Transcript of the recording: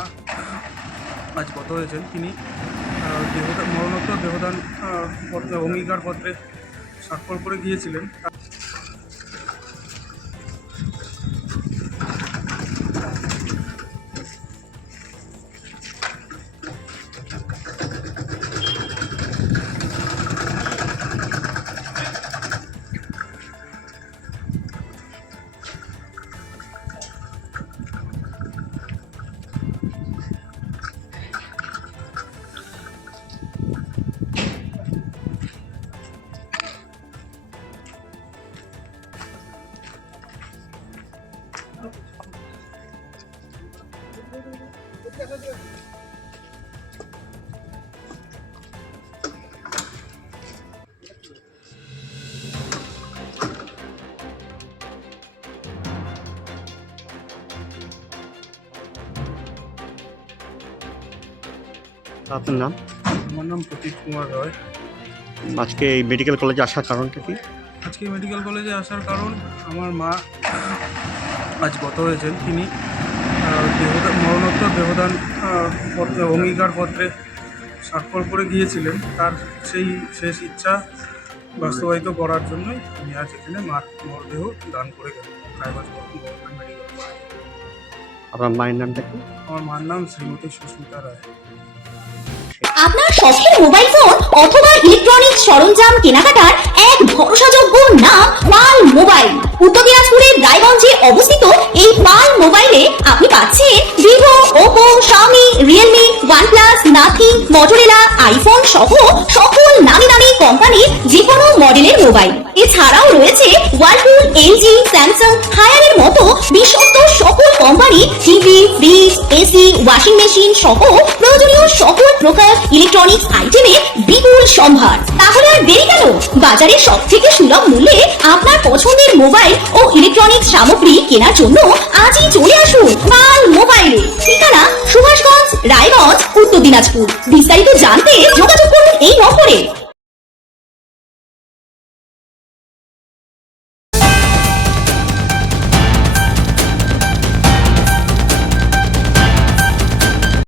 আজ গত হয়েছেন। তিনি মরণোত্তর দেহদান অঙ্গীকারপত্রে স্বাক্ষর করে গিয়েছিলেন। আপনার নাম? আমার নাম প্রতীক কুমার রয়। আজকে এই মেডিকেল কলেজে আসার কারণটা কি? আজকে মেডিকেল কলেজে আসার কারণ, আমার মা আজ গত হয়েছেন। তিনি মরণোত্তর দেহদান অঙ্গীকারপত্রে স্বাক্ষর করে গিয়েছিলেন। তার সেই শেষ ইচ্ছা বাস্তবায়িত করার জন্যই আমি আজ এখানে মার মরদেহ দান করে গেলাম রায়গঞ্জ গভর্নমেন্ট মেডিকেল কলেজ। আপনার মায়ের নামটা কি? আমার মার নাম শ্রীমতী সুস্মিতা রায়। আপনার শখের মোবাইল ফোন অথবা ইলেকট্রনিক্স সরঞ্জাম কেনাকাটার এক ভরসাযোগ্য নাম পাল মোবাইল। উত্তর দিনাজপুরের রায়গঞ্জে অবস্থিত এই পাল মোবাইলে আপনি পাচ্ছেন Vivo, Oppo, Xiaomi, Realme, OnePlus, nothing, Motorola, iPhone সহ সকল নামি দামি কোম্পানির যে কোনো মডেলের মোবাইল। এছাড়াও রয়েছে ওয়ালপুল, এলজি, স্যামসাং, হায়ারের মতো বিশ্বস্ত সকল কোম্পানির TV, fridge, AC, washing machine সহ প্রয়োজনীয় সকল প্রকার ইলেকট্রনিক্স আইটেমের বিপুল সম্ভার। তাহলে আর দেরি কেন? বাজারে সব থেকে সুলভ মূল্যে আপনার পছন্দের মোবাইল ও ইলেকট্রনিক্স সামগ্রী কেনার জন্য আজই চলে আসুন পাল মোবাইলে। ঠিকানা সুভাষগঞ্জ, রায়গঞ্জ, উত্তর দিনাজপুর। বিস্তারিত জানতে যোগাযোগ করুন এই নম্বরে।